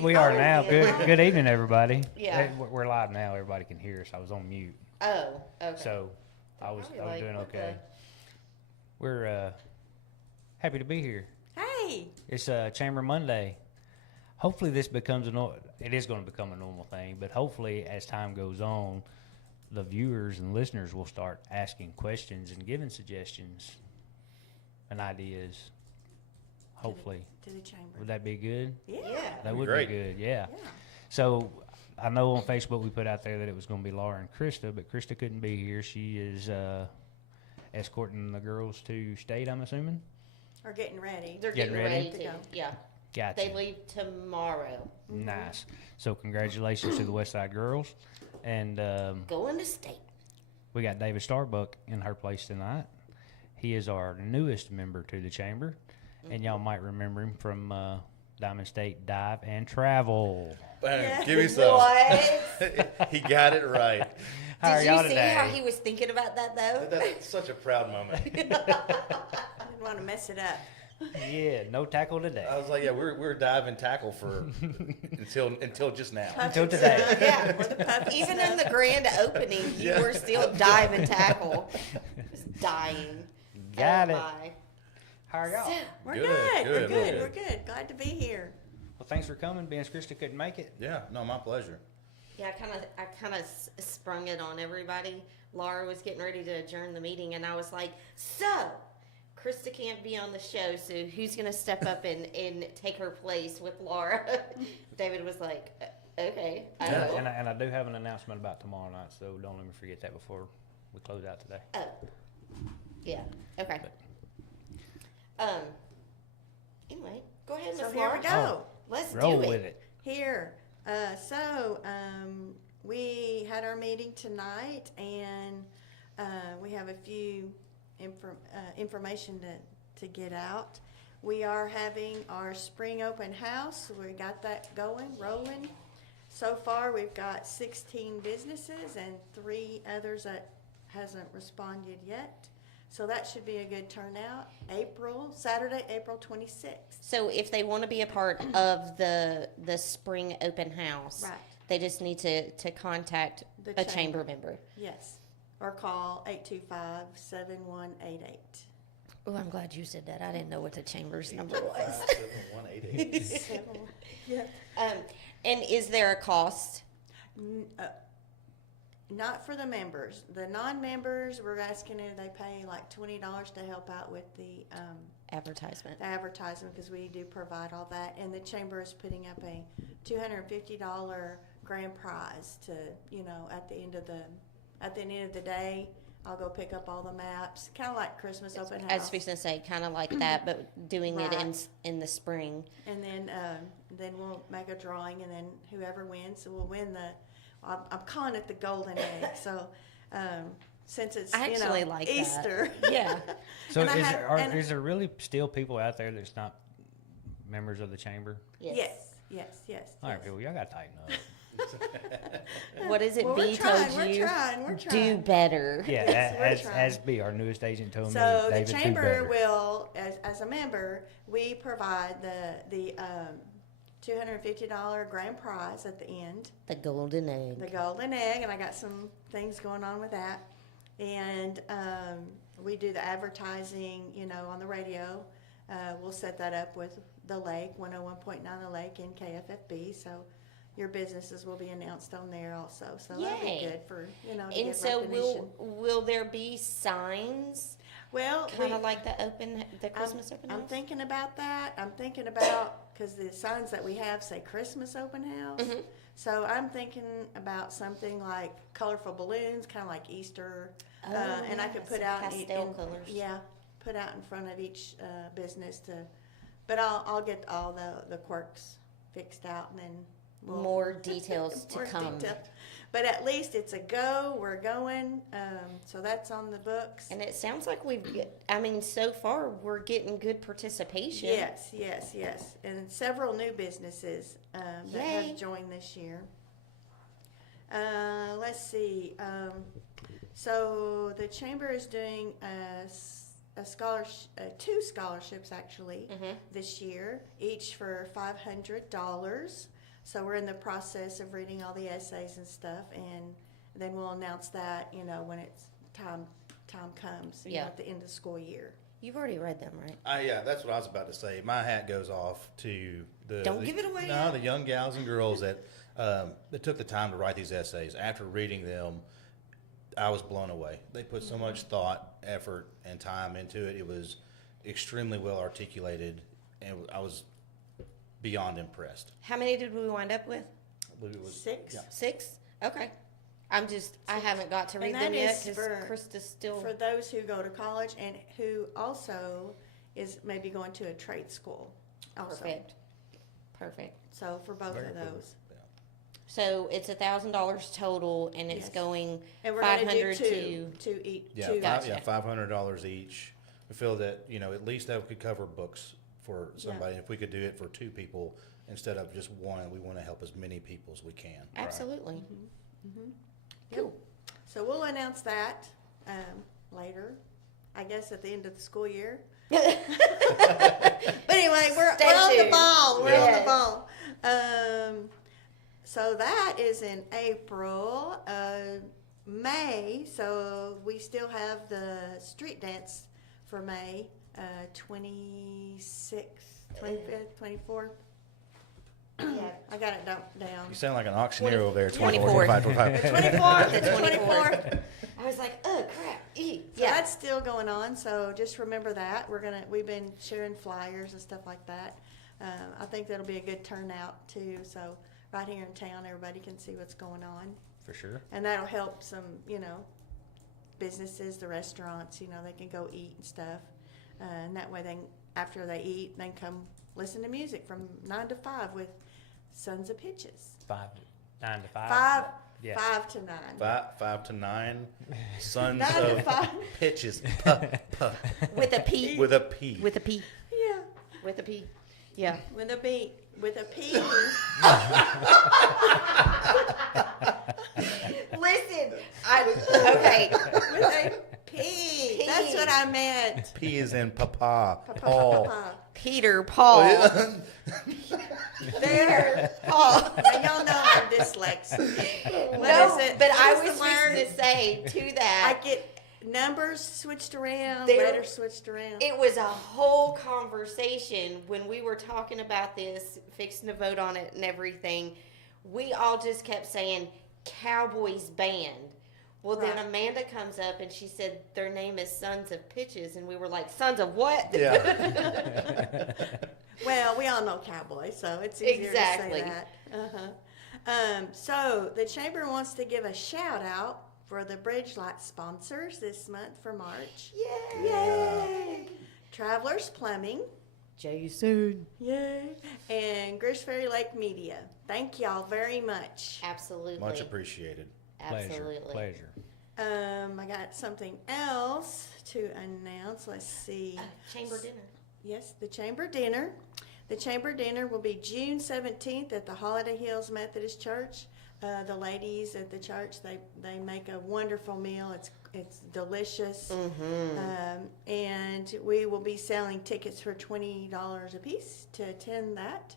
We are now. Good evening, everybody. Yeah. We're live now. Everybody can hear us. I was on mute. Oh, okay. So I was doing okay. The... We're happy to be here. Hey. It's Chamber Monday. Hopefully this becomes it is going to become a normal thing, but hopefully as time goes on, the viewers and listeners will start asking questions and giving suggestions and ideas. Hopefully. To the chamber. Would that be good? Yeah. That would Great. be good, yeah. So I know on Facebook we put out there that it was going to be Laura and Krista, but Krista couldn't be here. She is escorting the girls to state, I'm assuming? Or getting ready. They're Getting getting ready? ready to. go. Yeah. Gotcha. They leave tomorrow. Nice. So congratulations to the West Side girls. And Going to state. we got David Starbuck in her place tonight. He is our newest member to the chamber. And y'all might remember him from Diamond State Dive and Travel. Give me some. What? He got it right. How are Did y'all you see today? how he was thinking about that, though? That's such a proud moment. I didn't want to mess it up. Yeah, no tackle today. I was like, yeah, we're diving tackle for until just now. Until today. Yeah. Or the puppies. Even in the grand opening, you were still dive and tackle. Just dying. Got Oh, it. my. How are y'all? We're Good, good. good, We're good. real We're good. good. Glad to be here. Well, thanks for coming. Being Krista couldn't make it. Yeah, no, my pleasure. Yeah, I kind of sprung it on everybody. Laura was getting ready to adjourn the meeting, and I was like, so, Krista can't be on the show, so who's going to step up and take her place with Laura? David was like, okay, I will. And I do have an announcement about tomorrow night, so don't let me forget that before we close out today. Oh, yeah, okay. Anyway, go ahead, So Miss here Laura. we go. Let's Roll do it. with it. Here. We had our meeting tonight, and we have a few information to get out. We are having our spring open house. We got that going, rolling. So far, we've got 16 businesses and 3 others that hasn't responded yet. So that should be a good turnout. Saturday, April 26th. So if they want to be a part of the spring open house, Right. they just need to contact The a chamber. chamber member. Yes. Or call 825-7188. Oh, I'm glad you said that. I didn't know what the chamber's number was. 7188. Yeah. And is there a cost? Not for the members. The non-members, we're asking if they pay like $20 to help out with the Advertisement. advertisement, because we do provide all that. And the chamber is putting up a $250 grand prize to, at the end of the day, I'll go pick up all the maps, kind of like Christmas open house. I was fixing to say, kind of like that, but doing it in the spring. And then we'll make a drawing, and then whoever wins will win I'm calling it the golden egg. So since it's I actually like that. Easter, Yeah. So And is there really still people out there that's not members of the chamber? yes. All right, people, y'all got to tighten up. What is it? Well, B told we're you trying. do better. Yeah, Yes, we're as B, our newest agent told me, So the David, do chamber better. will, as a member, we provide the $250 grand prize at the end, The golden egg. the golden egg, and I got some things going on with that. And we do the advertising, on the radio. We'll set that up with the Lake, 101.9 The Lake and KFFB. So your businesses will be announced on there also. So that'll be Yay. good for, to And get so recognition. will there be signs, Well, kind of like the Christmas open house? I'm thinking about that. Because the signs that we have say Christmas open house. Mhm. So I'm thinking about something like colorful balloons, kind of like Easter. Oh, And I yeah, could put some out pastel colors. Yeah, put out in front of each business but I'll get all the quirks fixed out, and then More details to more come. detail. But at least it's a go. We're going. So that's on the books. And it sounds like so far we're getting good participation. Yes. And several new businesses that Yay. have joined this year. Let's see. So the chamber is doing a two scholarships actually Mhm. this year, each for $500. So we're in the process of reading all the essays and stuff, and then we'll announce that, when it's time comes, Yeah. at the end of the school year. You've already read them, right? Yeah, that's what I was about to say. My hat goes off to Don't give it away No, yet. the young gals and girls that took the time to write these essays. After reading them, I was blown away. They put so much thought, effort, and time into it. It was extremely well articulated, and I was beyond impressed. How many did we wind up with? I believe it was 6. Yeah. 6? Okay. I haven't got to read And them that yet is because for- Krista's still. For those who go to college and who also is maybe going to a trade school also. Perfect. So for both Very of cool. those. Yeah. So it's $1,000 total, and it's Yes. going And we're going to do 500 two each. Yeah, two. Gotcha. $500 each. We feel that at least that could cover books for somebody. If we could do it for 2 people instead of just one, we want to help as many people as we can. absolutely Mm-hmm. cool. So we'll announce that later, I guess at the end of the school year. But anyway, we're Stay on the tuned. ball. We're on Yes. the ball. So that is in April. May, so we still have the street dance for May 26th, 25th, 24th. Yeah. I got it down. You sound like an auctioneer over there. 24th. 25. 24th, The 24th. I was like, oh crap. So Yeah. that's still going on. So just remember that we've been sharing flyers and stuff like that. I think that'll be a good turnout too. So right here in town, everybody can see what's going on, For sure. and that'll help some, businesses, the restaurants. They can go eat and stuff, and that way after they eat, they can come listen to music from 9 to 5 with Sons of Pitches. 9 to 5. 5 Yeah. 5 to 9. 5 to 9. Sons 9 to of 5. Pitches. With a P. With a P. With a P. Yeah. With a P. Yeah. With a P. With a P. Listen, okay. With a P. That's what I meant. P is in Papa. Papa, Paul. papa. Peter, Paul. There. Paul. Now, y'all know I'm dyslexic. What No, is it? but I What's was the fixing word? to say to I that, get numbers switched around, There- letters switched around. it was a whole conversation when we were talking about this, fixing to vote on it and everything. We all just kept saying Cowboys Band. Well, then Right. Amanda comes up and she said their name is Sons of Pitches, and we were like, Sons of what? Yeah. Well, we all know cowboy, so it's easier Exactly. to say that. So the chamber wants to give a shout out for the Bridge Light sponsors this month for March. Yay! Yay! Travelers Plumbing. Jason. Yay! And Greers Ferry Lake Media. Thank y'all very much. Absolutely. Much appreciated. Absolutely. Pleasure. I got something else to announce. Let's see. Chamber dinner. Yes, the chamber dinner. The chamber dinner will be June 17th at the Holiday Hills Methodist Church. The ladies at the church, they make a wonderful meal. It's delicious. And we will be selling tickets for $20 a piece to attend that.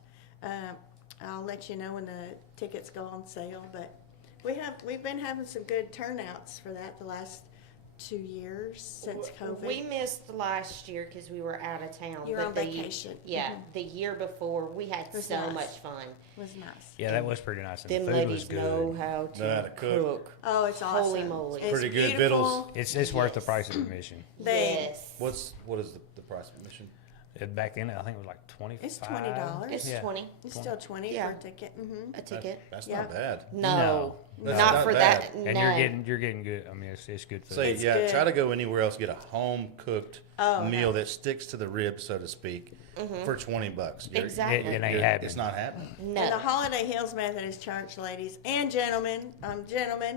I'll let you know when the tickets go on sale, but we've been having some good turnouts for that the last 2 years since COVID. We missed last year because we were out of town. You were but on the vacation. Yeah, Mhm. the year before we had It was so nice. much fun. It was nice. Yeah, that was pretty nice. And Them the food was ladies good. know how to Know how to cook. Oh, it's awesome. Holy moly. It's Pretty good beautiful. vittles. It's worth the Yes. price of admission. Yes. What is the price of admission? Back then, I think it was like 25. It's $20. It's Yeah. 20 It's still 20 Yeah. for a ticket. a ticket. That's Yeah. not bad. No, That's not not for bad. that. And no. you're getting good. I mean, it's good food. Say, It's yeah, good. try to go anywhere else, get a home cooked Oh, meal no. that sticks to the ribs, so to speak, for $20. Exactly. It ain't happening. It's not happening. And the No. Holiday Hills Methodist Church, ladies and gentlemen,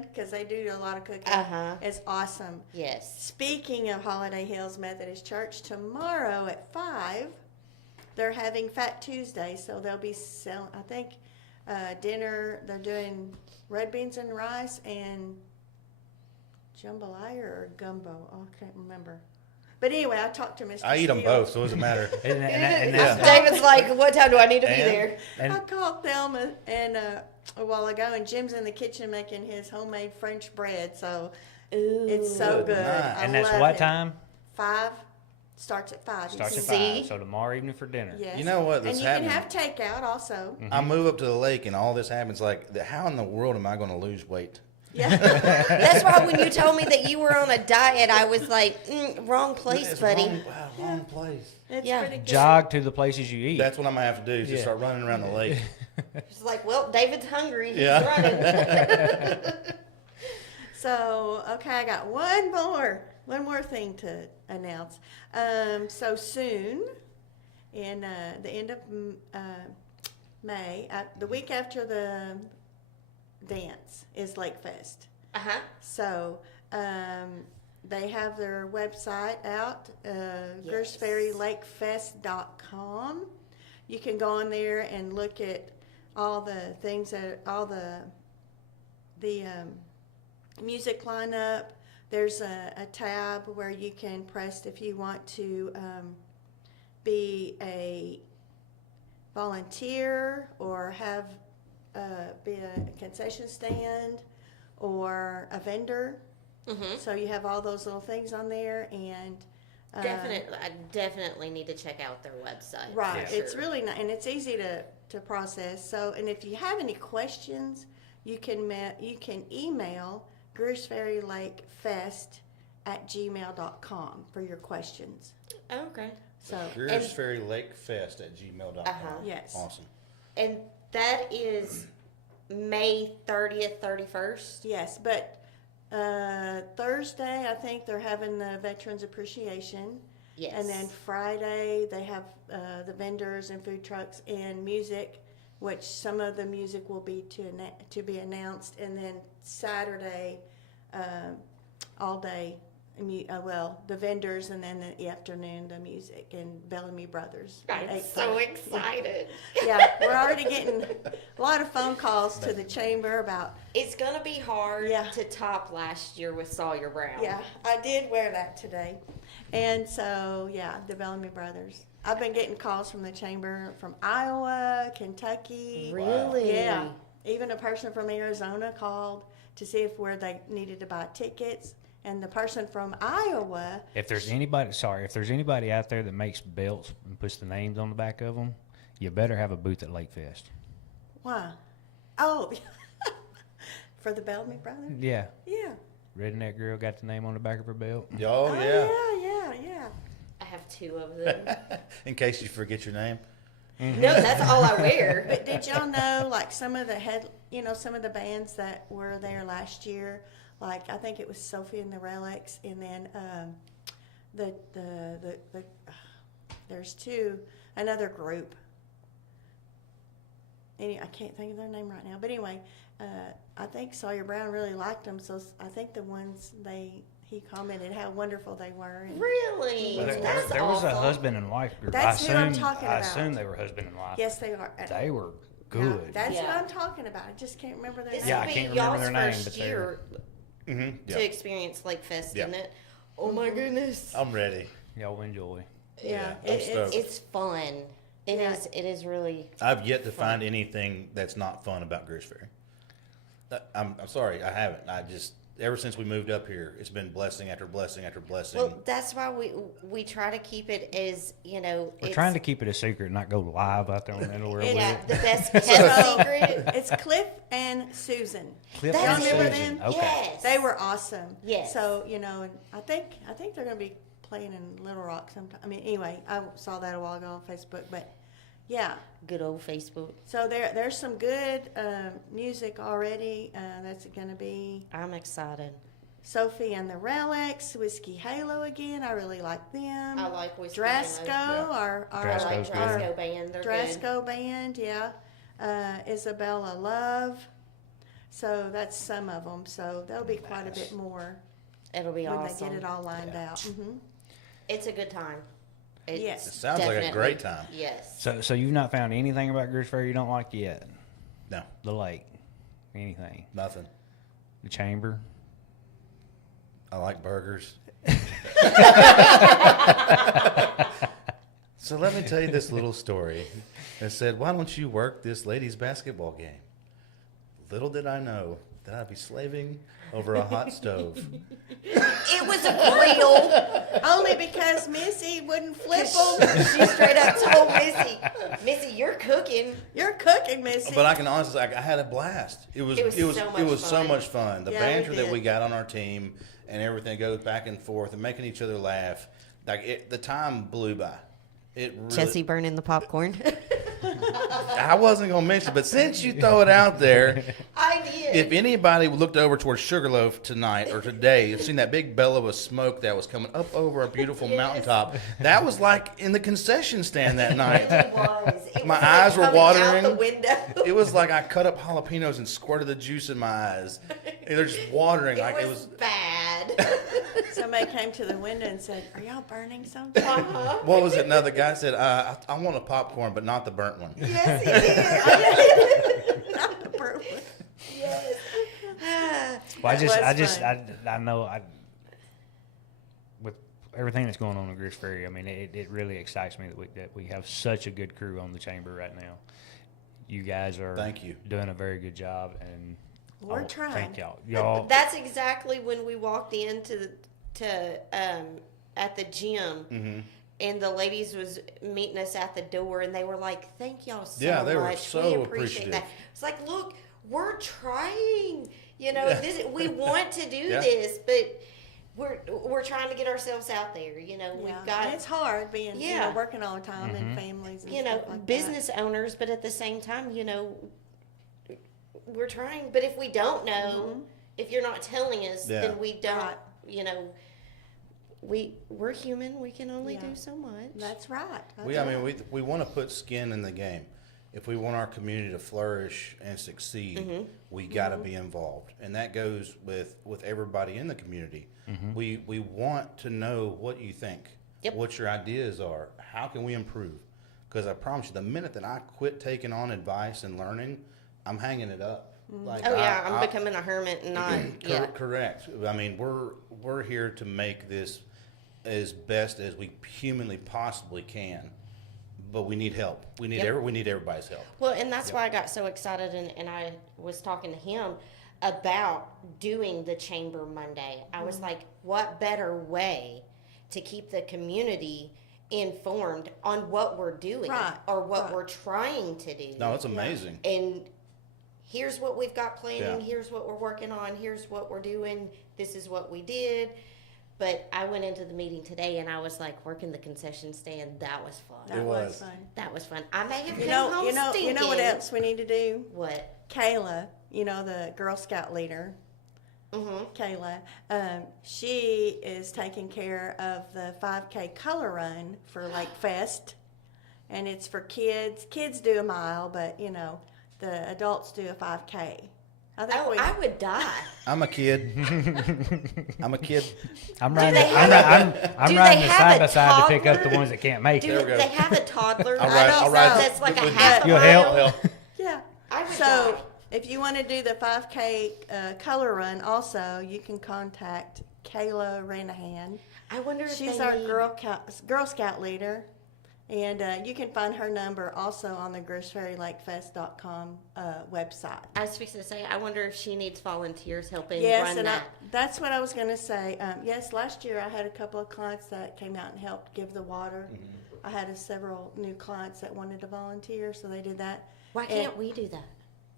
because they do a lot of cooking, Uh-huh. is awesome. Yes. Speaking of Holiday Hills Methodist Church, tomorrow at 5, they're having Fat Tuesday, so they'll be selling, I think, dinner. They're doing red beans and rice and jambalaya or gumbo. Oh, I can't remember. But But anyway, I talked to Mr. I eat them Steele. both, so it doesn't matter. And that's David's like, what time do I need to be And- there? and I called Thelma and a while ago, and Jim's in the kitchen making his homemade French bread. So Ooh. it's so Good good. night. I and that's love what it. time? 5. Starts at 5. Starts at See? 5. So tomorrow evening for dinner. Yes. You know what? And That's you happening. can have takeout also. I move up to the lake and all this happens. Like, how in the world am I going to lose weight? Yeah. That's why when you told me that you were on a diet, I was like, wrong place, It's buddy. wrong place. It's Yeah. pretty good. Jog to the places you eat. That's what I'm gonna have to do. Is just Yeah. start running around the lake. It's like, well, David's hungry. He's Yeah. running. So, okay, I got one more thing to announce. So soon, in the end of May, the week after the dance is Lake Fest. Uh-huh. So, they have their website out, Yes. GreersFerryLakeFest.com. You can go on there and look at all the things all the music lineup. There's a tab where you can press if you want to be a volunteer or have be a concession stand or a vendor. Mm-hmm. So you have all those little things on there, and I definitely need to check out their website. right, for it's sure. really nice, and it's easy to process. So, and if you have any questions, you can email GreersFerryLakeFest@gmail.com for your questions. Okay. So Greers Ferry Lake Fest at gmail.com. Uh-huh. yes, Awesome. And that is May 30th, 31st. yes, but Thursday I think they're having the Veterans Appreciation. Yes. And then Friday, they have the vendors and food trucks and music, which some of the music will be to be announced. And then Saturday, all day, the vendors, and then the afternoon, the music and Bellamy Brothers. at I'm 8:30. so excited. Yeah, we're already getting a lot of phone calls to the chamber about. It's going to be hard Yeah. to top last year with Sawyer Brown. Yeah, I did wear that today. And so, yeah, the Bellamy Brothers. I've been getting calls from the chamber from Iowa, Kentucky. Really? Yeah. Even a person from Arizona called to see where they needed to buy tickets. And the person from Iowa, If there's anybody out there that makes belts and puts the names on the back of them, you better have a booth at Lake Fest. why? Oh, for the Bellamy Brothers? Yeah. Yeah. Redneck girl got the name on the back of her belt. Oh, yeah. Yeah. I have 2 of them. In case you forget your name. No, that's all I wear. But did y'all know, like, some of the bands that were there last year, like, I think it was Sophie and the Relics, and then there's another group. I can't think of their name right now, but anyway, I think Sawyer Brown really liked them, so I think the ones he commented how wonderful they were. And Really? Well, That's there was a awesome. husband and wife group. That's I who I'm assume, talking I about. assume they were husband and wife. yes, they are. They were Yeah, good. that's what Yeah. I'm talking about. I just can't remember their This name. Yeah, will I be can't remember y'all's their name, first but they're- year Mm-hmm. to experience Lake Fest, Yeah. isn't it? Oh my goodness. I'm ready. Y'all enjoy. Yeah, I'm stoked. It's fun. It Yeah. is. It is really. I've yet to find anything that's not fun about Greers Ferry. I'm sorry, I haven't. Ever since we moved up here, it's been blessing after blessing after blessing. Well, that's why we try to keep it as We're trying to keep it a secret, not go live out there on the interweb with Yeah, it. the best kept secret. It's Cliff and Susan. Cliff That's and it. Remember Susan. them? Okay. Yes. They were awesome. Yes. So, and I think they're going to be playing in Little Rock sometime. I mean, anyway, I saw that a while ago on Facebook, but yeah. Good old Facebook. So there's some good music already. That's going to be I'm excited. Sophie and the Relics, Whiskey Halo again. I really like them. I like Whiskey Drasco, Halo. our I Drasco's like good. Drasco band. They're Drasco band, yeah. Isabella Love. So that's some of them. So there'll be quite a bit more good. It'll be when awesome. they get it all lined out. Mm-hmm. It's a good time. It's Yes. It sounds like a definitely- great time. Yes. So you've not found anything about Greers Ferry you don't like yet? No, The lake, anything? nothing. The chamber. I like burgers. So let me tell you this little story. It said, why don't you work this ladies' basketball game? Little did I know that I'd be slaving over a hot stove. It was a grill. Only because Missy wouldn't flip them. She straight up told Missy, you're cooking. You're cooking, Missy. But I can honestly say, I had a blast. It was so much fun. The Yeah, banter we that did. we got on our team and everything goes back and forth and making each other laugh. The time blew by. It really, Jesse burning the popcorn. I wasn't gonna mention, but since you throw it out there, I did. if anybody looked over towards Sugarloaf tonight or today and seen that big bellow of smoke that was coming up over a beautiful mountaintop, that was like in the concession stand that night. It was. It My was eyes were coming watering. Out the window. It was like I cut up jalapenos and squirted the juice in my eyes. They're just watering. It was bad. Somebody came to the window and said, "Are y'all burning something?" Uh-huh. What was it? Another guy said, I want a popcorn, but not the burnt one. Yes, he did. Not the burnt one. Yes. Well, That was I know with everything that's going on in Greers Ferry, I mean, it really excites me that we have such a good crew on the chamber right now. You guys are Thank you. doing a very good job, and We're trying. Thank y'all. That's exactly when we walked into at the gym. Mm-hmm. And the ladies was meeting us at the door, and they were like, "Thank y'all so Yeah, much. they were we so appreciate appreciative. that." It's like, look, we're trying. You know, Yeah. we want to do Yeah. this, but we're trying to get ourselves out there. You know, Yeah. we've got And it's hard being, Yeah. working all the time and families and you know stuff like business owners, but at the same time, we're trying. But if we don't know, if you're not telling us, Yeah. then we don't. Right. You know, we're human. We can only Yeah. do so much. That's right. We want to put skin in the game. If we want our community to flourish and succeed, we got to be involved, and that goes with everybody in the community. We want to know what you think, Yep. what your ideas are, how can we improve? Because I promise you, the minute that I quit taking on advice and learning, I'm hanging it up. Like Oh yeah, I'm becoming a hermit and not. Yeah. Correct. I mean, we're here to make this as best as we humanly possibly can, but we need help. We need Yep. we need everybody's help. Well, and that's why I got so excited, and I was talking to him about doing the Chamber Monday. I was like, what better way to keep the community informed on what we're doing Right, or what right. we're trying to do? No, it's amazing. And here's what we've got planning, Yeah. here's what we're working on, here's what we're doing, this is what we did. But I went into the meeting today and I was like, working the concession stand, that was fun. That It was was. fun. That was fun. I may have You come know, home you know, you know what stinking. else we need to do? What? Kayla, the Girl Scout leader, Mm-hmm. Kayla, she is taking care of the 5K color run for Lake Fest, and it's for kids. Kids do a mile, but the adults do a 5K. Oh, I would die. I'm a kid. I'm a kid. I'm Do riding. they I'm, have ri- I'm do riding they the have side a by side to pick up the toddler? ones that can't make Do it. we go. they have a toddler? I'll ride- I'll ride That's like a with- half a You'll mile. help? Yeah. I would So die. if you want to do the 5K color run, also you can contact Kayla Ranahan. I wonder if She's they our need- Girl Scout leader, and you can find her number also on the GreersFerryLakeFest.com website. I was fixing to say, I wonder if she needs volunteers helping Yes, run and that. that's what I was going to say. Yes, last year I had a couple of clients that came out and helped give the water. I had several new clients that wanted to volunteer, so they did that. Why And- can't we do that?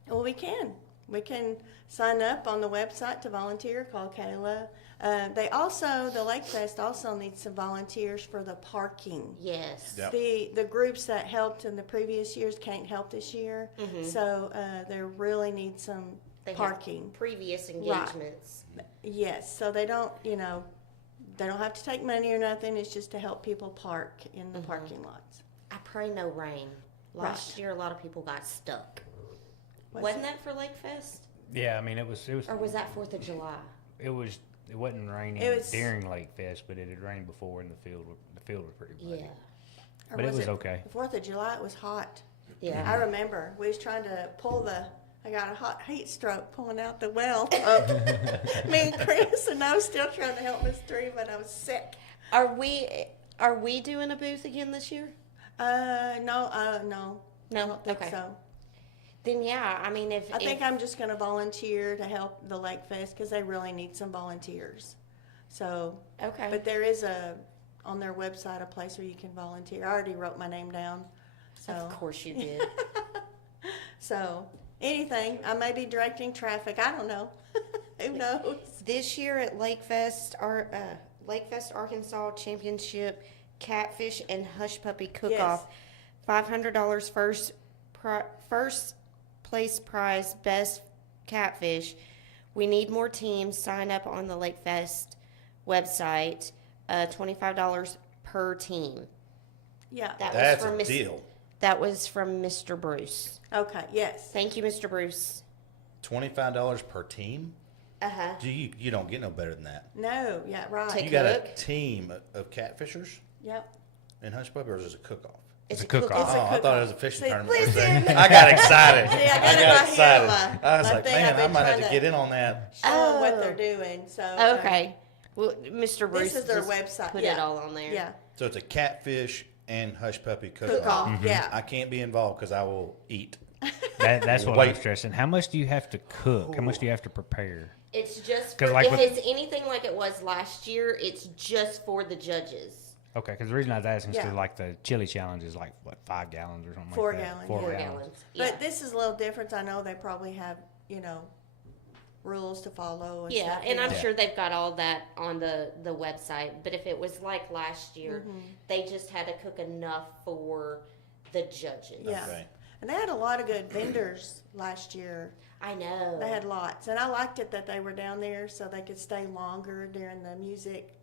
Well, we can. We can sign up on the website to volunteer. Call Kayla. The Lake Fest also needs some volunteers for the parking. Yes. Yep. The groups that helped in the previous years can't help this year, so they really need some They have parking. previous engagements. Yes, so they don't have to take money or nothing. It's just to help people park in the parking lots. I pray no rain. Last Right. year, a lot of people got stuck. What's Wasn't that for Lake Fest? Yeah, I mean it was Or was that 4th of July? it wasn't raining It was- during Lake Fest, but it had rained before, and the field was pretty muddy. Yeah. But it was okay. 4th of July, it was hot. Yeah. I remember we was trying to pull the I got a hot heat stroke pulling out the well. Me and Chris, and I was still trying to help Miss Three, but I was sick. Are we doing a booth again this year? No. No? I don't think Okay. so. Then yeah, I mean, I think I'm just going to volunteer to help the Lake Fest because they really need some volunteers. So, okay. but there is on their website a place where you can volunteer. I already wrote my name down. So, Of course you did. so anything. I may be directing traffic. I don't know. Who knows? This year at Lake Fest, Arkansas Championship Catfish and Hush Puppy Cook-Off, $500 first place prize, best catfish. We need more teams. Sign up on the Lake Fest website. $25 per team. Yeah. That's a deal. That was from Mr. Bruce. Okay. Yes. Thank you, Mr. Bruce. $25 per team? Uh-huh. You don't get no better than that. No. Yeah. Right. Take- You got a cook? team of catfishers Yep. in Hush Puppy, or is it a cook-off? It's a cook-off. It's a Oh, I cook-off. thought it was a fishing See, tournament. listen. I got excited. See, I got it right here on my- I was my like, thing. I've man, I been might have trying to to- get in on that. Show what Oh. they're doing. So Okay. Well, Mr. Bruce is their just website, put yeah. it all on there. Yeah. So it's a catfish and Hush Puppy Cook cook-off. off. Yeah. I can't be involved because I will eat. That's what Wait. I'm stressing. How much do you have to cook? How much do you have to prepare? It's just 'Cause for, like if with- it's anything like it was last year, it's just for the judges. Okay, because the reason I was asking is Yeah. 'cause, like the chili challenge is like what 5 gallons or something 4 like that. gallons, 4 yeah. gallons. Yeah. But this is a little different. I know they probably have, rules to follow and Yeah, stuff. and I'm Yeah. sure they've got all that on the website. But if it was like last year, Mm-hmm. they just had to cook enough for the judges. Yeah. Okay. And they had a lot of good vendors last year. I know. They had lots. And I liked it that they were down there so they could stay longer during the music,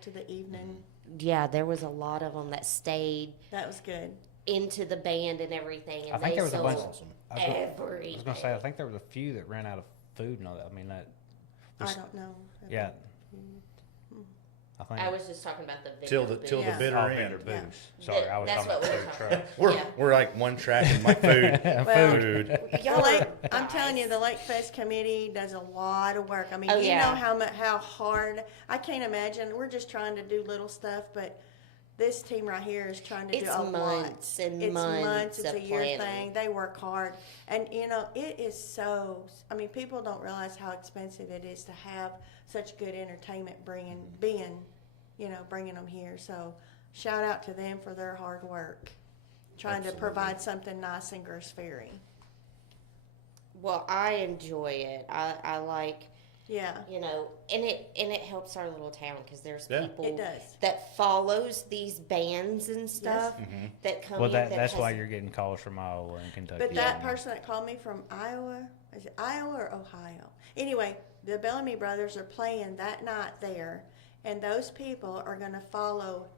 to the evening. Yeah, there was a lot of them that stayed That was good. into the band and everything. And I think they there was a sold bunch. Awesome. I was gonna everything. say I think there was a few that ran out of food and all that. I mean that. I don't know. Yeah. I think. I was just talking about the Till vendor the booth. bitter Oh, end. vendor Yeah. booths. Sorry, I was That's talking what about we're food talking truck. about. We're, Yeah. we're like one track and my food. Well, Food. Y'all are I'm telling you, guys. the Lake Fest committee does a lot of work. I mean, Oh, you yeah. know how hard. I can't imagine. We're just trying to do little stuff, but this team right here is trying to It's do a lot. months and It's months It's of a year planning. thing. They work hard, and it is so. I mean, people don't realize how expensive it is to have such good entertainment bringing them here. So, shout out to them for their hard work, trying Absolutely. to provide something nice in Greers Ferry. Well, I enjoy it. I like, Yeah, and it helps our little town because there's Yeah. people it does. that follows these bands and stuff that come Well, in. that's has- why you're getting calls from Iowa and Kentucky. But that person that called me from Iowa, is it Iowa or Ohio? Anyway, the Bellamy Brothers are playing that night there, and those people are going to follow.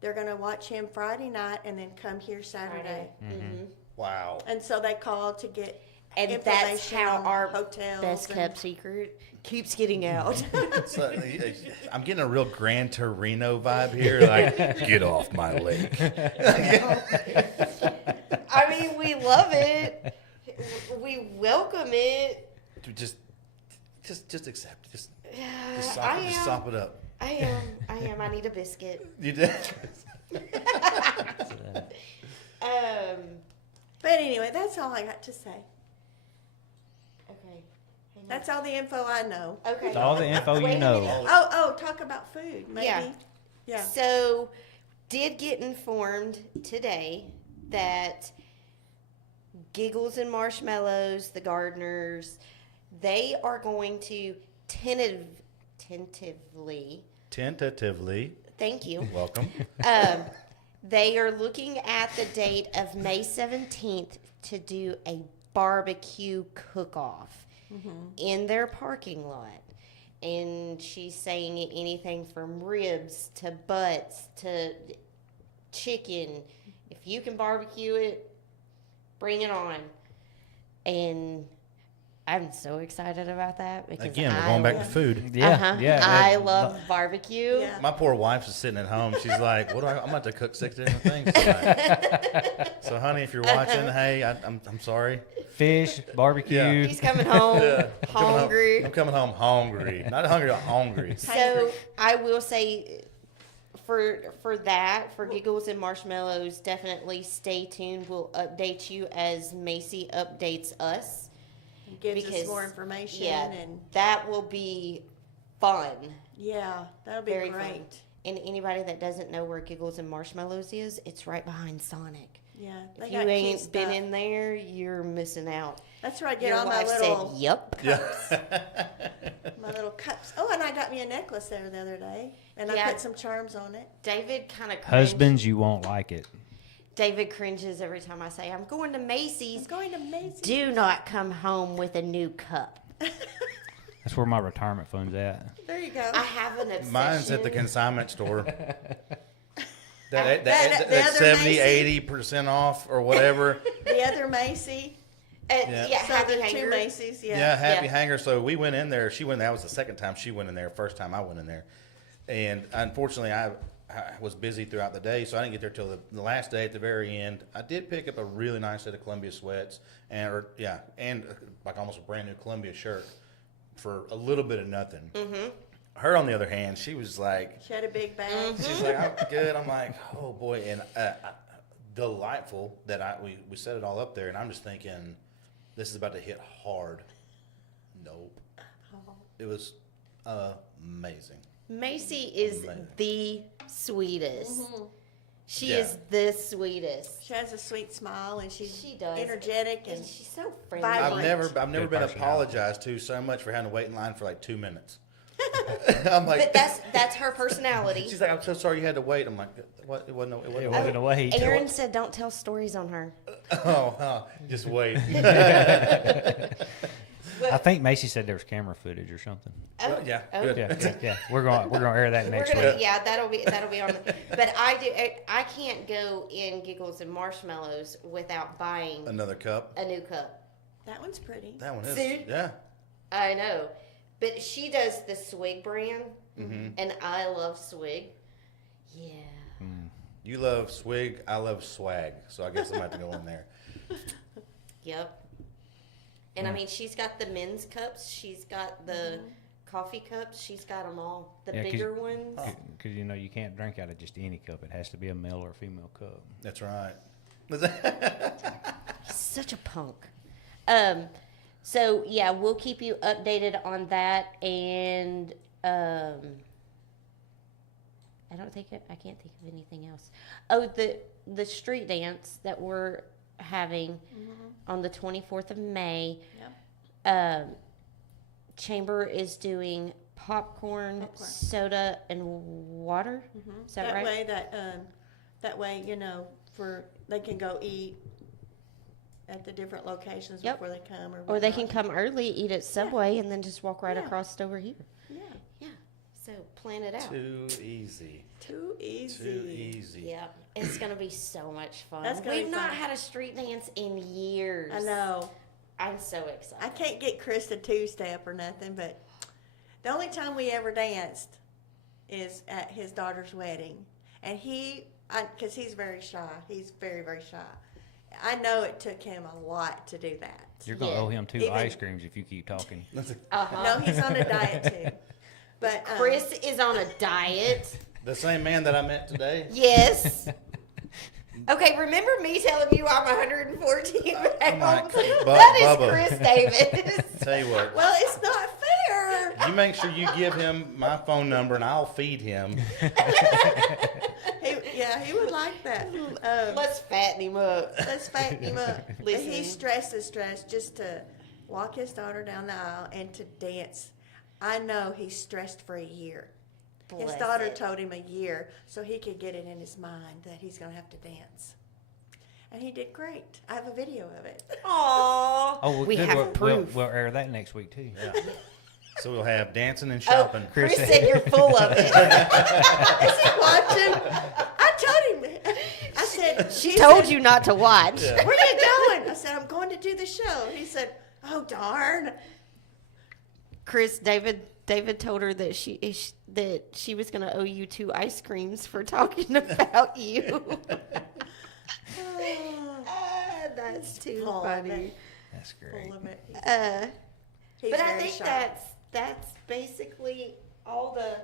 They're going to watch him Friday night and then come here Saturday. Mhm. Wow. And so they called to get And that's information how on our hotels best and- kept secret keeps getting out. So, I'm getting a real Gran Torino vibe here. Like, get off my lake. I mean, we love it. We welcome it. Just accept. Just I am. sop it up. I am. I need a biscuit. You did. But anyway, that's all I got to say. Okay. Hang on. That's all the info I know. Okay. That's all the info you Wait a know. minute. Oh, talk about food, maybe. Yeah. Yeah. So, did get informed today that Giggles and Marshmallows, the gardeners, they are going to tentatively, thank you, Welcome. they are looking at the date of May 17th to do a barbecue cook-off in their parking lot. And she's saying anything from ribs to butts to chicken. If you can barbecue it, bring it on. And I'm so excited about that because Again, we're going back to food. Yeah, yeah. I love barbecue. Yeah. My poor wife's just sitting at home. She's like, "What do I'm about to cook 6 different things tonight." So, honey, if you're watching, hey, I'm sorry. Fish, barbecue. Yeah. He's coming home hungry. I'm coming home hungry. Not hungry, but hungry. So I will say, for that, for Giggles and Marshmallows, definitely stay tuned. We'll update you as Macy updates us. Gives us more information. Yeah, And that will be fun. yeah, that'll be Very great. fun. And anybody that doesn't know where Giggles and Marshmallows is, it's right behind Sonic. Yeah, they If got you cute ain't been stuff. in there, you're missing out. That's where I get Your all my wife little said, "Yep." my little cups. Oh, and I got me a necklace there the other day, and Yeah. I put some charms on it. David kind of Husbands, you won't like it. David cringes every time I say, "I'm going to Macy's." It's going to Macy's. Do not come home with a new cup. That's where my retirement fund's at. There you go. I have an obsession. Mine's at the consignment store. The That's other 70-80% off or whatever. The other Macy. Yeah. Yeah, So Happy the two Hanger. Macy's. Yeah, Yeah. Happy Yeah. Hanger. So we went in there. She went. That was the second time she went in there. First time I went in there, and unfortunately, I was busy throughout the day, so I didn't get there till the last day at the very end. I did pick up a really nice set of Columbia sweats, and like almost a brand new Columbia shirt for a little bit of nothing. Mm-hmm. Her, on the other hand, she was like, She had a big bag. Mm-hmm. she's like, I'm good. I'm like, oh boy, and delightful that we set it all up there, and I'm just thinking, this is about to hit hard. Nope. It was amazing. Macy is Amazing. the sweetest. She Yeah. is the sweetest. She has a sweet smile, and she's She does. energetic And and she's so friendly. vibrant. I've never Good been personality. apologized to so much for having to wait in line for like 2 minutes. I'm like, But that's her personality. she's like, I'm so sorry you had to wait. I'm like, what? It wasn't. It wasn't a wait. Aaron said, "Don't tell stories on her." Just wait. I think Macy said there was camera footage or something. Oh, Yeah, oh. good. Yeah. We're gonna air that We're next gonna, week. yeah, that'll be on. But I can't go in Giggles and Marshmallows without buying Another cup. a new cup. that one's pretty. That one is. See? Yeah. I know, but she does the Swig brand, and I love Swig. Yeah. You love swig. I love swag. So I guess I'm about to go in there. Yep. And I mean, she's got the men's cups. She's got the coffee cups. She's got them all. The Yeah, 'cause- bigger ones. Because you can't drink out of just any cup. It has to be a male or a female cup. That's right. He's such a punk. So yeah, we'll keep you updated on that, and I can't think of anything else. Oh, the street dance that we're having on the 24th of May. Yep. Chamber is doing popcorn, soda, and water. Is that right? That way, they can go eat at the different locations Yep. before they come, Or they can whatnot. come early, eat at Subway, and then just walk right Yeah. across over here. Yeah. Yeah. So plan it out. Too easy. Too easy. Too easy. Yeah, it's gonna be so much fun. That's gonna We've be not fun. had a street dance in years. I know. I'm so excited. I can't get Chris a two-step or nothing, but the only time we ever danced is at his daughter's wedding. And because he's very shy. He's very, very shy. I know it took him a lot to do that. You're gonna Yeah. owe him 2 Even- ice creams if you keep talking. Uh-huh. No, he's on a diet too. But Chris is on a diet. The same man that I met today. Yes. Okay, remember me telling you I'm 114 pounds? That is Bubba. Chris Davis. Tell you what. well, it's not fair. You make sure you give him my phone number and I'll feed him. He would like that. Let's fatten him up. Let's fatten him up. But Listen. he's stressed just to walk his daughter down the aisle and to dance. I know he's stressed for a year. His Bless daughter it. told him a year so he could get it in his mind that he's going to have to dance. And he did great. I have a video of it. Aww. Oh, we good. have We'll proof. we'll air that next week too. Yeah. So we'll have dancing and Oh, shopping. Chris Chris said you're full of it. Is he watching? I told him. I said, She told you not to watch. where are you going? I said, I'm going to do the show. He said, Oh, darn. Chris, David told her that she was going to owe you 2 ice creams for talking about you. That's too Full of funny. it. That's great. Full of it. But He's I very think shy. that's basically all the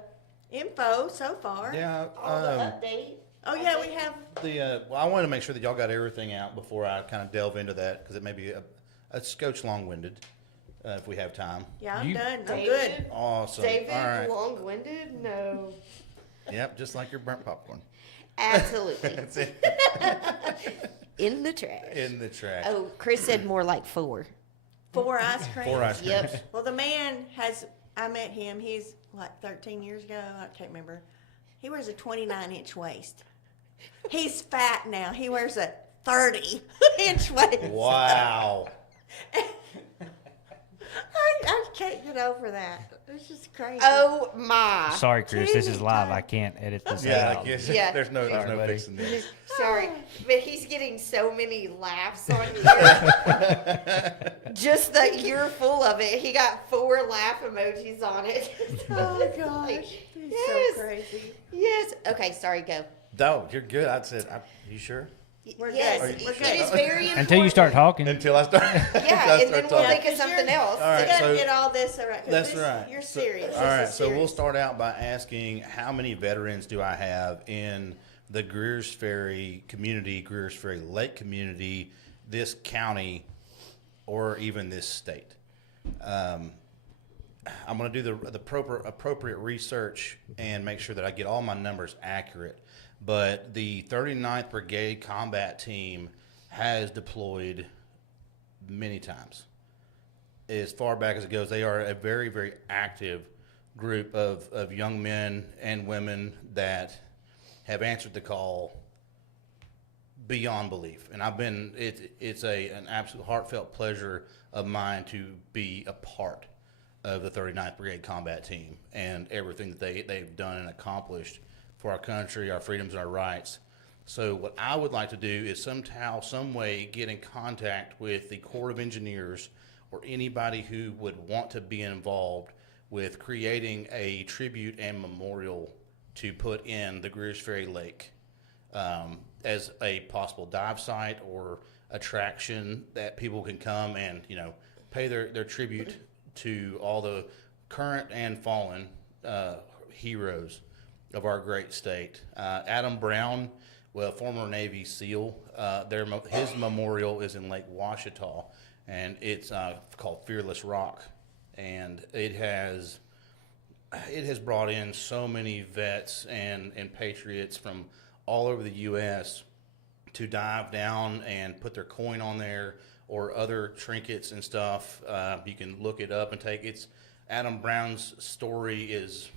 Info so far. Yeah. update. Oh, yeah, we have. Well, I wanted to make sure that y'all got everything out before I kind of delve into that because it may be a scotch long-winded if we have time. Yeah, I'm You- done. I'm good. David? Awesome. David, All right. long-winded? No. Yep, just like your burnt popcorn. Absolutely. That's it. In the trash. In the trash. Oh, Chris said more like 4. 4 ice creams. 4 ice creams. Yep. Well, the man I met him, he's like 13 years ago. I can't remember. He wears a 29-inch waist. He's fat now. He wears a 30-inch waist. Wow. I can't get over that. It's just crazy. Oh my. Sorry, Chris. This is Jimmy live. time. I can't edit this Yeah, out. I guess Yeah. there's no Sorry, buddy. fixing this. Sorry, but he's getting so many laughs on here. Just the earful of it. He got 4 laugh emojis on it. Oh, gosh. Like, He's yes. so crazy. Yes. Okay, sorry, go. No, you're good. I said, you sure? We're yes, good. We're it good. is very important. Until you start talking. Until I start. Yeah, until I and then start we'll talking. think of something else. All right, You gotta so- get all this around. 'cause That's this- right. You're So- serious. all This right, is so we'll serious. start out by asking how many veterans do I have in the Greers Ferry community, Greers Ferry Lake community, this county, or even this state? I'm going to do the proper appropriate research and make sure that I get all my numbers accurate. But the 39th Brigade Combat Team has deployed many times. As far back as it goes, they are a very, very active group of young men and women that have answered the call beyond belief. And it's an absolute heartfelt pleasure of mine to be a part of the 39th Brigade Combat Team and everything that they've done and accomplished for our country, our freedoms, and our rights. So what I would like to do is somehow, some way, get in contact with the Corps of Engineers or anybody who would want to be involved with creating a tribute and memorial to put in the Greers Ferry Lake as a possible dive site or attraction that people can come and, pay their tribute to all the current and fallen heroes of our great state. Adam Brown, former Navy SEAL, his memorial is in Lake Washita, and it's called Fearless Rock, and it has brought in so many vets and patriots from all over the U.S. to dive down and put their coin on there or other trinkets and stuff. You can look it up and Adam Brown's story is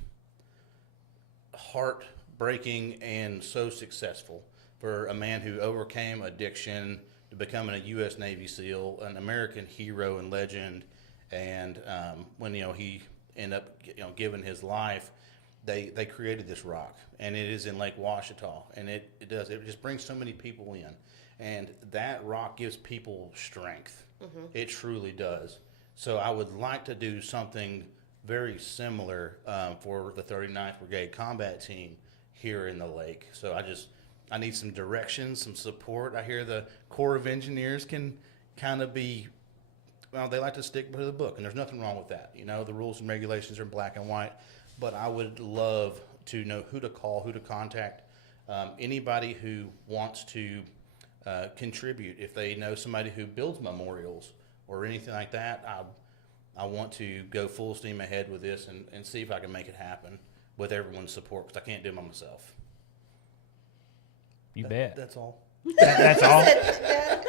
heartbreaking and so successful for a man who overcame addiction to becoming a U.S. Navy SEAL, an American hero and legend. And when he ended up giving his life, they created this rock, and it is in Lake Washita, and it just brings so many people in, and that rock gives people strength. Mm-hmm. It truly does. So I would like to do something very similar for the 39th Brigade Combat Team here in the lake. So I need some direction, some support. I hear the Corps of Engineers can kind of be, they like to stick to the book, and there's nothing wrong with that. The rules and regulations are in black and white, but I would love to know who to call, who to contact, anybody who wants to contribute. If they know somebody who builds memorials or anything like that, I want to go full steam ahead with this and see if I can make it happen with everyone's support, because I can't do it by myself. You bet. That's all. That's all.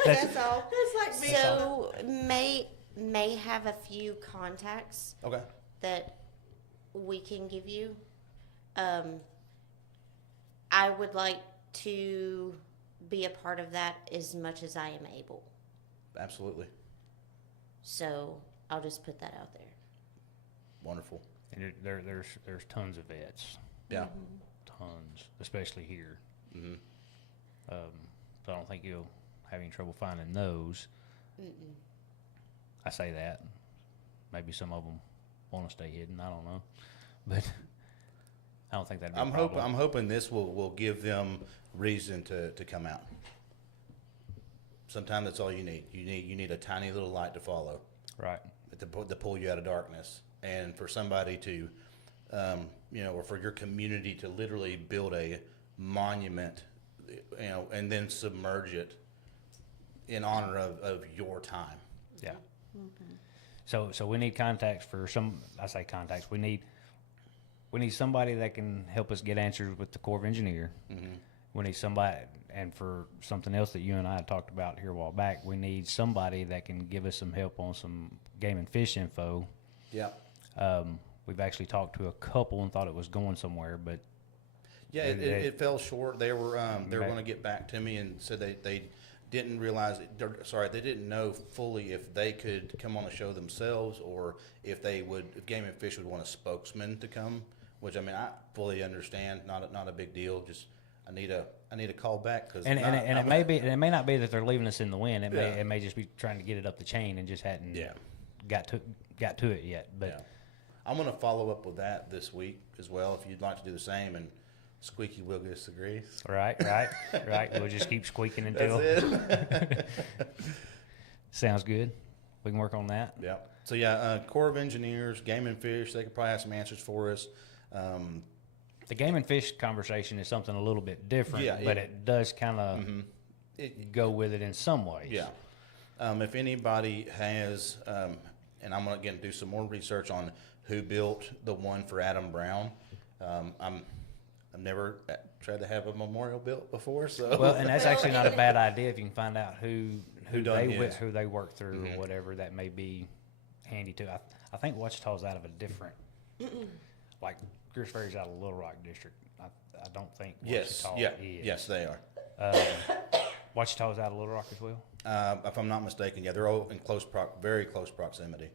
That's all. It's like being So may have a few contacts Okay. that we can give you. I would like to be a part of that as much as I am able. Absolutely. So I'll just put that out there. Wonderful. And there's tons of vets, Yeah. tons, especially here. Mm-hmm. So I don't think you'll have any trouble finding those. I say that. Maybe some of them want to stay hidden. I don't know, but I don't think that'd be a problem. I'm hoping this will give them reason to come out. Sometimes that's all you need. You need a tiny little light to follow. Right. To pull you out of darkness, and for somebody to, or for your community to literally build a monument, and then submerge it in honor of your time. Yeah. So we need contacts for some. I say contacts. We need somebody that can help us get answers with the Corps of Engineer. We need somebody, and for something else that you and I had talked about here a while back, we need somebody that can give us some help on some game and fish info. Yeah. We've actually talked to a couple and thought it was going somewhere, but yeah, it fell short. They were going to get back to me and said they didn't realize they didn't know fully if they could come on the show themselves or if Game and Fish would want a spokesman to come, which I mean I fully understand. Not a big deal. Just I need a call back because it may not be that they're leaving us in the wind. It may just be trying to get it up the chain and just hadn't got to it yet. But I'm going to follow up with that this week as well. If you'd like to do the same, and Squeaky will disagree. Right. We'll just keep squeaking until. That's it. Sounds good. We can work on that. Yeah. So Corps of Engineers, Game and Fish, they could probably have some answers for us. The game and fish conversation is something a little bit different, but it does kind of go with it in some ways. Yeah. If anybody has, and I'm going to do some more research on who built the one for Adam Brown. I've never tried to have a memorial built before, so. Well, and that's actually not a bad idea if you can find out who they worked through or whatever. That may be handy too. I think Wichita's out of a different, like Greers Ferry's out of Little Rock District. I don't think Wichita is. Yes, they are. Wichita's out of Little Rock as well. If I'm not mistaken, they're all in very close proximity.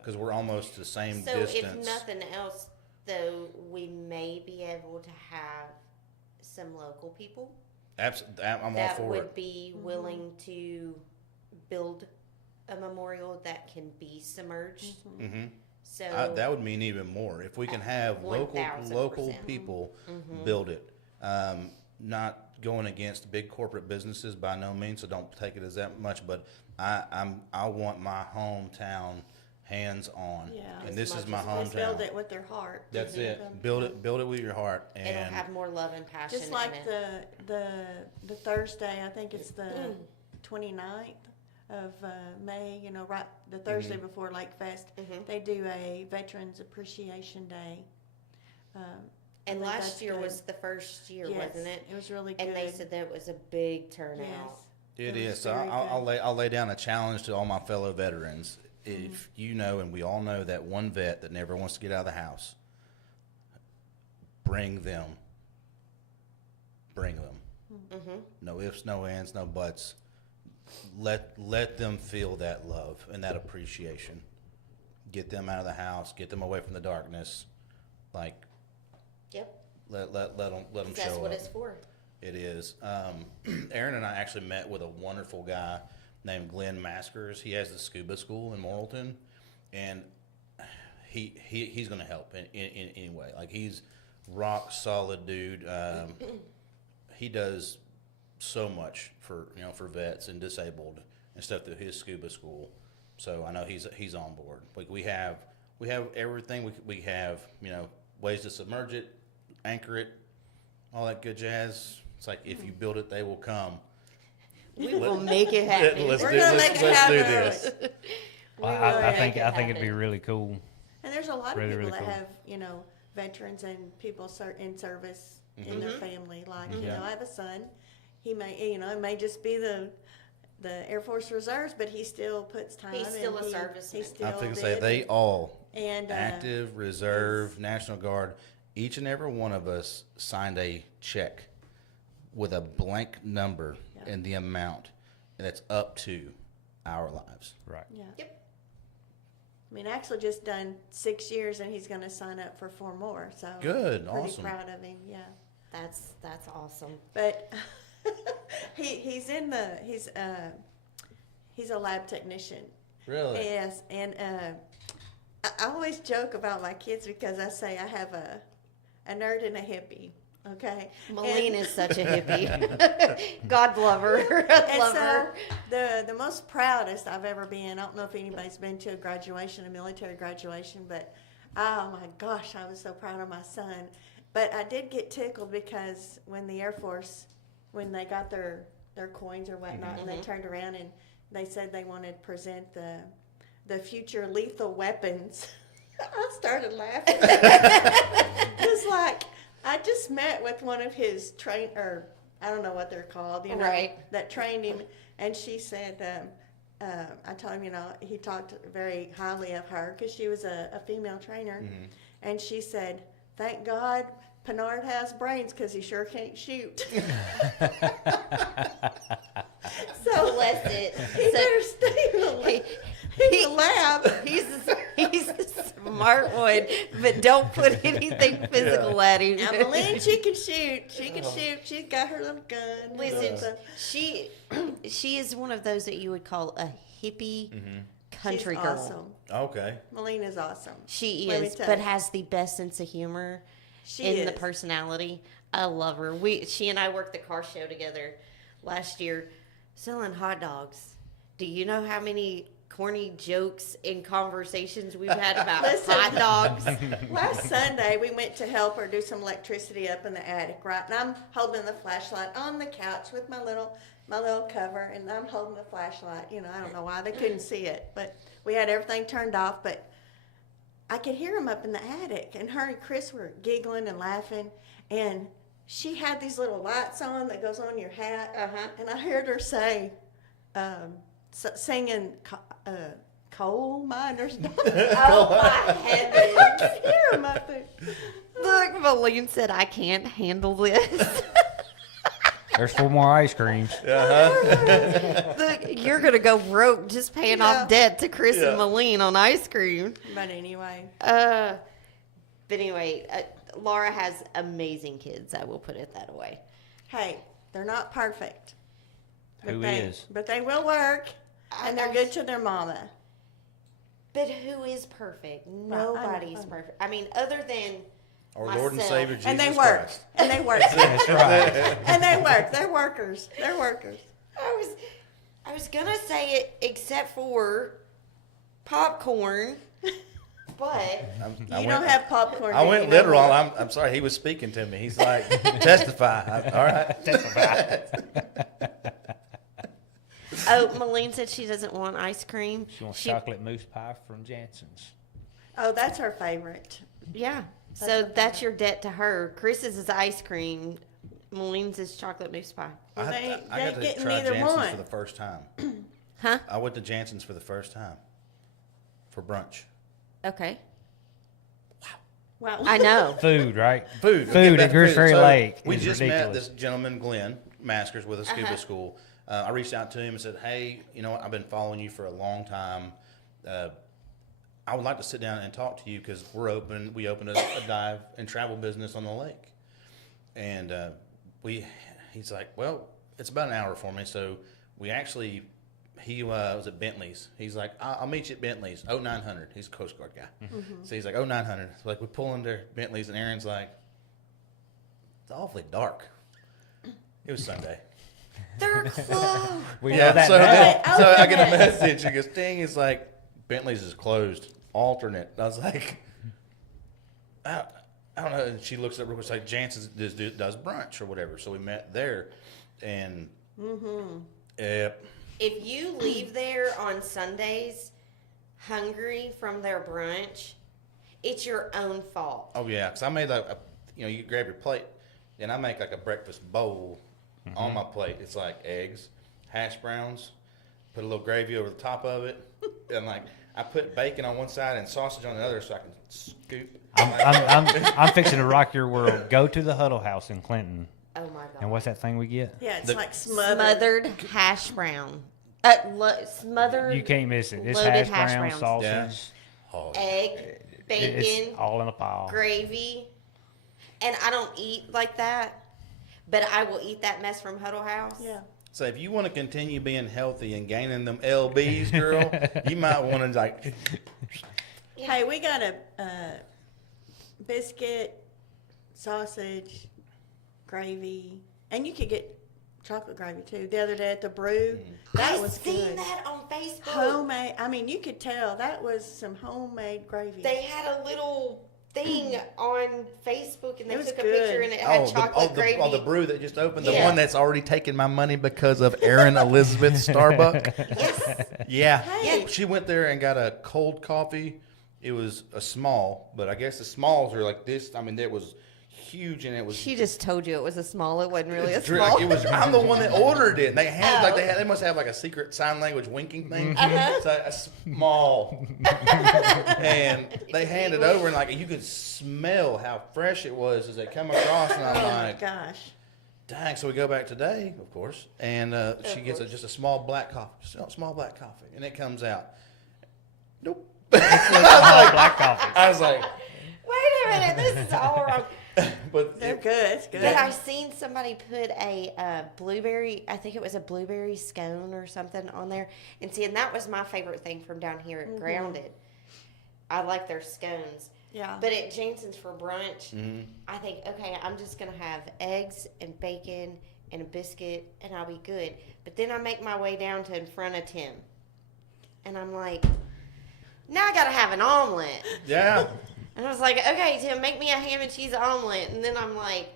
Because we're almost the same distance. So if nothing else, though, we may be able to have some local people Absolutely, I'm all that for would it. be willing to build a memorial that can be submerged. So That would mean even more if we can have local 1000%. people build it. Not going against big corporate businesses by no means, so don't take it as that much. But I want my hometown hands on, and this is my hometown. Build it with their heart. That's it. Build it with your heart, and it'll have more love and passion. Just like in it. the Thursday, I think it's the 29th of May, right, the Thursday before Lake Fest, they do a Veterans Appreciation Day. And I think last that's year good. was the first year, Yes, wasn't it? It was really good. And they said that was a big turnout. Yes. it was is. So very I'll lay down a challenge to all my fellow veterans. If you know, and we all know that one vet that never wants to get out of the house, bring them. No ifs, no ands, no buts. Let them feel that love and that appreciation. Get them out of the house. Get them away from the darkness. Like, Yep. let them show up. That's what it's for. It is. Aaron and I actually met with a wonderful guy named Glenn Maskers. He has the scuba school in Morrilton, and he's going to help in any way. Like, he's rock solid dude. He does so much for vets and disabled and stuff through his scuba school. So I know he's on board. Like, we have everything. We have ways to submerge it, anchor it, all that good jazz. It's like, if you build it, they will come. We will make it happen. Let's We're do gonna make it happen. this. I think it'd be really cool. And there's a lot Really, of people really that cool. have, veterans and people in service in their family. Like, I have a son. He may, it may just be the Air Force Reserves, but he still puts time. He's still and a he serviceman. still I'm thinking did. they all And active, reserve, National Guard. Each and every one of us signed a check with a blank number and the amount, and it's up to our lives. Right. Yeah. Yep. I mean, Axel just done 6 years, and he's going to sign up for 4 more. So Good, pretty awesome. proud of him. Yeah. That's awesome. But he's in the He's a lab technician. Really? Yes, and I always joke about my kids because I say I have a nerd and a hippie. Okay, Malene is such a hippie. God love her. And love so her. the most proudest I've ever been. I don't know if anybody's been to a graduation, a military graduation, but oh my gosh, I was so proud of my son. But I did get tickled because when the Air Force, when they got their coins or whatnot, and they turned around and they said they wanted to present the future lethal weapons. I started laughing. It's like, I just met with one of his or I don't know what they're called, you know, Right. that trained him, and she said, I told him, you know, he talked very highly of her because she was a female trainer, and she said, "Thank God Pinard has brains because he sure can't shoot." So Bless it. he better stay in the lab. He's a smart one, but don't put anything physical at him. Now, Malene, she can shoot. She can shoot. She's got her little gun. Listen, So she is one of those that you would call a hippie country she's girl. awesome. Okay. Malene is awesome. She Let me is, tell but you. has the best sense of humor She in is. the personality. I love her. She and I worked the car show together last year, selling hot dogs. Do you know how many corny jokes and conversations we've had about Listen. hot dogs? Last Sunday, we went to help her do some electricity up in the attic, right? And I'm holding the flashlight on the couch with my little cover, and I'm holding the flashlight. You know, I don't know why they couldn't see it, but we had everything turned off. But I could hear them up in the attic, and her and Chris were giggling and laughing, and she had these little lights on that goes on your hat, and I heard her say, singing coal miners. Oh my heavens! I could hear them up there. Look, Malene said, "I can't handle this." There's 4 more ice creams. Look, you're gonna go broke just paying off debt to Chris and Malene on ice cream. But anyway, But anyway, Laura has amazing kids. I will put it that way. hey, they're not perfect. Who they, is? But they will work, and they're good to their mama. But who is perfect? Nobody's perfect. I mean, other than Our myself. Lord and Savior Jesus And they work. Christ. And they work. That's right. And they work. They're workers. They're workers. I was gonna say it, except for popcorn, but You don't have popcorn. I do went you? literal. I'm sorry. He was speaking to me. He's like, testify. All right. oh, Malene said she doesn't want ice cream. She wants chocolate mousse pie from Jansen's. Oh, that's her favorite. Yeah. So that's your debt to her. Chris's is ice cream. Malene's is chocolate mousse pie. Well, I they got to getting try neither Jansen's one. for the first time. Huh? I went to Jansen's for the first time for brunch. Okay. Wow. I know. Food, right? Food. Food We'll get back at to Greers food. Ferry So, Lake We is just met ridiculous. this gentleman, Glenn Maskers, with a scuba school. I reached out to him and said, "Hey, you know what? I've been following you for a long time. I would like to sit down and talk to you because we opened a dive and travel business on the lake." And he's like, "Well, it's about an hour for me." So he was at Bentley's. He's like, "I'll meet you at Bentley's, 0900. He's a Coast Guard guy. So he's like, 0900. So like we pull into Bentley's and Aaron's like, "It's awfully dark." It was Sunday. They're closed. We know that so, now. so I get a message. He goes, "Ding!" It's like Bentley's is closed. Alternate. And I was like, I don't know. And she looks up real quick. It's like Jansen's does brunch or whatever. So we met there, and yep. If you leave there on Sundays hungry from their brunch, it's your own fault. Oh yeah, because I made you grab your plate, and I make like a breakfast bowl on my plate. It's like eggs, hash browns, put a little gravy over the top of it, and like I put bacon on one side and sausage on the other, so I can scoop. I'm fixing to rock your world. Go to the Huddle House in Clinton. Oh my god. And what's that thing we get? Yeah, it's The- like smothered. Smothered hash brown. Smothered You can't miss it. It's Loaded hash hash brown, browns. sausage. Oh, egg, bacon, It's all in a pile. gravy. And I don't eat like that, but I will eat that mess from Huddle House. Yeah. So if you want to continue being healthy and gaining them lbs, girl, you might want to like. Hey, we got a biscuit, sausage, gravy, and you could get chocolate gravy too. The other day at the Brew, that was seen good. that on Facebook. Homemade. I mean, you could tell that was some homemade gravy. They had a little thing on Facebook, and they It was took a good. picture, and it had chocolate gravy. The Brew that just opened, the Yeah. one that's already taken my money because of Erin Elizabeth Starbuck. Yes. Yeah. Hey. She went there and got a cold coffee. It was a small, but I guess the smalls are like this. I mean, it was huge, and it was. She just told you it was a small. It wasn't really a Like, small. it was. I'm the one that ordered it. They had Oh. they must have like a secret sign language winking thing. Uh-huh. So a small, and they handed over, and like you could smell how fresh it was as they come across, and I'm Oh my like, gosh. dang. So we go back today, of course, and she gets course. just a small black coffee, small black coffee, and it comes out. Nope. Black coffee. I was like, Wait a minute, this is all wrong. but They're good. It's good. But I seen somebody put a blueberry, I think it was a blueberry scone or something on there. And see, and that was my favorite thing from down here at Grounded. I like their scones. Yeah. But at Jansen's for brunch, I think, okay, I'm just going to have eggs and bacon and a biscuit, and I'll be good. But then I make my way down to in front of Tim. And I'm like, now I got to have an omelet. yeah. And I was like, okay, Tim, make me a ham and cheese omelet. And then I'm like,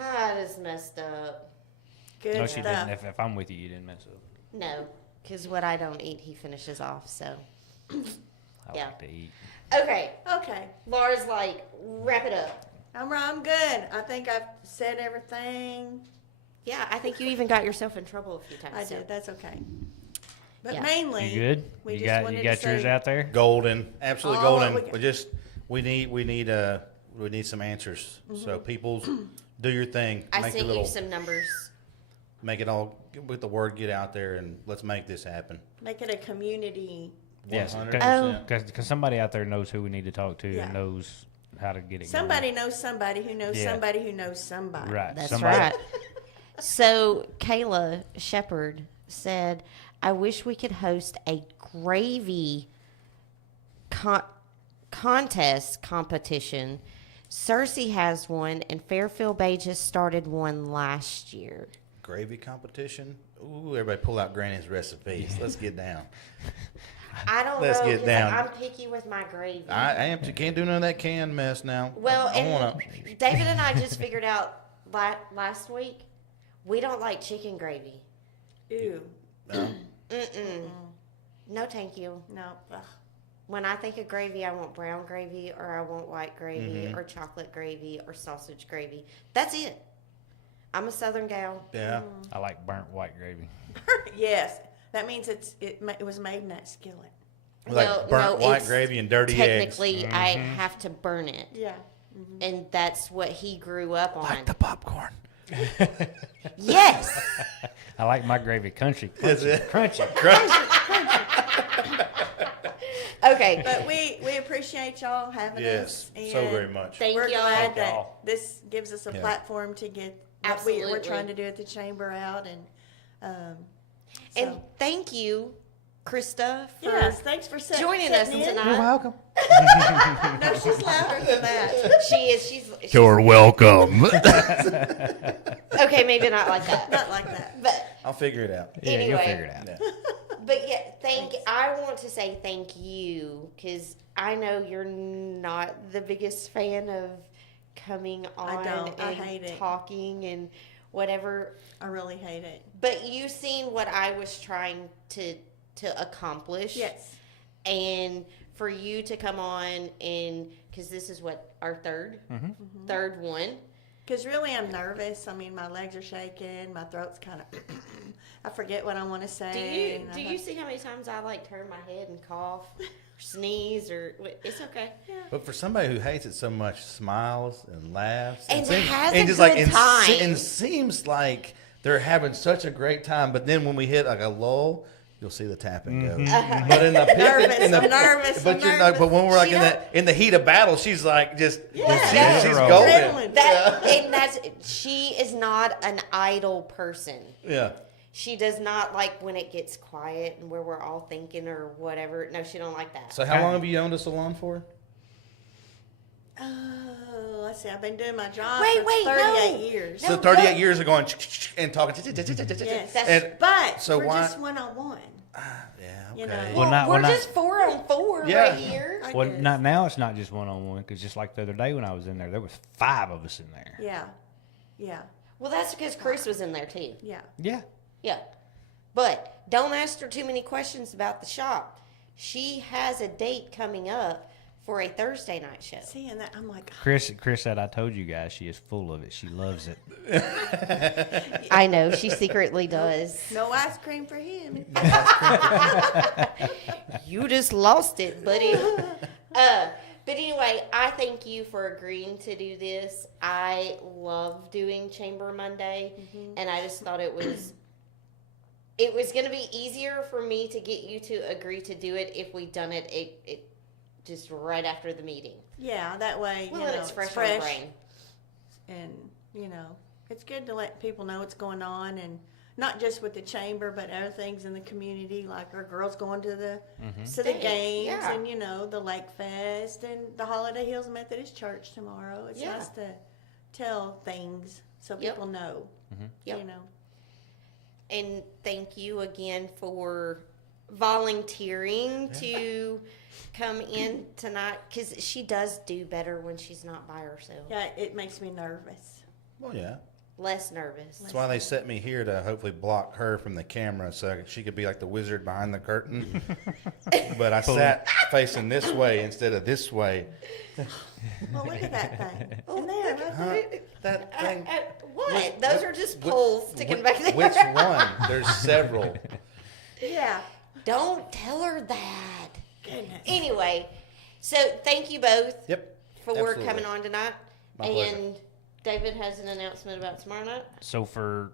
I just messed up. Good No, she stuff. didn't. If I'm with you, you didn't mess up. No, because what I don't eat, he finishes off. So, I Yeah. like to eat. okay. Okay. Laura's like, wrap it up. I'm good. I think I've said everything. Yeah, I think you even got yourself in trouble a few times. I so. did. That's okay. But Yeah. mainly, You good? we You just got wanted you to got yours say- out there? Golden, absolutely Oh, golden. we- We need some answers. So people, do your thing. I Make sent the little, you some numbers. make it all with the word get out there, and let's make this happen. make it a community. Yes. 100%. Because somebody out there knows who we need to talk to Yeah. and knows how to get it Somebody knows somebody who knows Yeah. somebody who knows somebody. going. Right. That's somebody, right. So Kayla Shepherd said, I wish we could host a gravy contest competition. Cersei has one, and Fairfield Bay just started one last year. Gravy competition. Ooh, everybody pull out Granny's recipes. Let's get down. I don't Let's know, get 'cause down. I'm picky with my gravy. I am. Can't do none of that canned mess now. Well, I and wanna. David and I just figured out last week, we don't like chicken gravy. Ew. Mm-mm. No, thank you. No. Ugh. When I think of gravy, I want brown gravy, or I want white gravy, or chocolate gravy, or sausage gravy. That's it. I'm a Southern gal. Yeah. I like burnt white gravy. Yes. That means it was made in that skillet. Like burnt white it's gravy and dirty eggs. Technically, I have to burn it, Yeah. and that's what he grew up on. Like the popcorn. Yes. I like my gravy crunchy. Is it? Crunchy. Okay. But we appreciate y'all having Yes, us. so and very much. Thank We're y'all. glad that y'all. this gives us a Yeah. platform to get what Absolutely. we're trying to do at the chamber out, and And so- thank you, Krista, for yes, thanks for joining us sitting in. tonight. welcome. No, she's louder than that. She is. She's You're welcome. okay. Maybe not like that, Not like that. but I'll figure it out. Yeah, you'll Anyway. figure it out. Yeah. but yeah. I want to say thank you, because I know you're not the biggest fan of coming on don't. I and hate it. talking and whatever. I really hate it. But you seen what I was trying to accomplish. Yes. And for you to come on, and because this is what our third one. Because really, I'm nervous. I mean, my legs are shaking. My throat's kind of. I forget what I want to say. Do you see how many times I like turn my head and cough, or sneeze, or it's okay. But for somebody who hates it so much, smiles and laughs And seems- has a just good time. and seems like they're having such a great time. But then when we hit like a lull, you'll see the tapping go. Mhm. But in the Nervous, in the, I'm nervous, but I'm you're not, but when we're like She in the heat of battle, she's like just Yeah. she's Yeah. golden. Adrenaline. And that's she is not an idle person. Yeah. She does not like when it gets quiet and where we're all thinking or whatever. No, she don't like that. So how long have you owned a salon for? Let's see. I've been doing my job Wait, for no. 38 years. So No, 38 no. years of going and talking. Yes. And- But so we're why- just one-on-one. yeah, You okay. know. Well, not- we're well, not- just 4-on-4 Yeah. right here. I Well, guess. not now. It's not just 1-on-1 because just like the other day when I was in there was 5 of us in there. Yeah. Yeah. Well, that's because Chris was in there too. Yeah. Yeah. Yeah. But don't ask her too many questions about the shop. She has a date coming up for a Thursday night show. Seeing that, I'm like, Chris said I told you guys she is full of it. She loves it. I know, she secretly does. no ice cream for him. You just lost it, buddy. But anyway, I thank you for agreeing to do this. I love doing Chamber Monday, and I just thought it was going to be easier for me to get you to agree to do it if we done it just right after the meeting. Yeah, that way, Well, you and know, it's fresh on the brain. and you know, it's good to let people know what's going on, and not just with the chamber, but other things in the community, like our girls going to the State, games, yeah. and you know, the Lake Fest and the Holiday Hills Methodist Church tomorrow. It's Yeah. nice to tell things so Yep. people know. Yep. You know, And thank you again for volunteering to come in tonight, because she does do better when she's not by herself. yeah, it makes me nervous. Well, yeah. Less nervous. That's why they set me here to hopefully block her from the camera so she could be like the wizard behind the curtain. But I sat facing this way instead of this way. Well, look at that thing. And there, right there. That thing. What? Those are just poles sticking back there. Which one? There's several. Yeah. Don't tell her that. Goodness. Anyway, so thank you both Yep. for absolutely. coming on tonight. My pleasure. And David has an announcement about tomorrow night. So for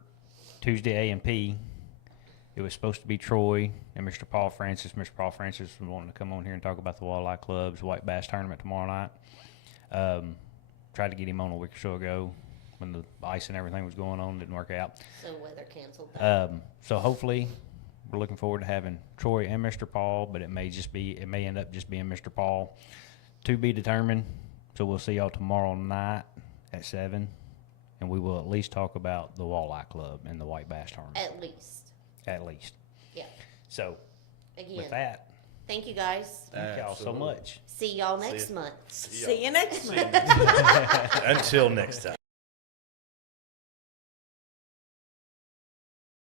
Tuesday A&P, it was supposed to be Troy and Mr. Paul Francis. Mr. Paul Francis was wanting to come on here and talk about the Walleye Club's White Bass Tournament tomorrow night. Tried to get him on a week or so ago when the ice and everything was going on. Didn't work out. So weather canceled that. So hopefully we're looking forward to having Troy and Mr. Paul, but it may end up just being Mr. Paul. To be determined. So we'll see y'all tomorrow night at 7, and we will at least talk about the Walleye Club and the White Bass Tournament. At least. At least. Yeah. So Again. with that, Thank you guys. thank y'all so Absolutely. much. See y'all next ya. month. See you next month. Until next time.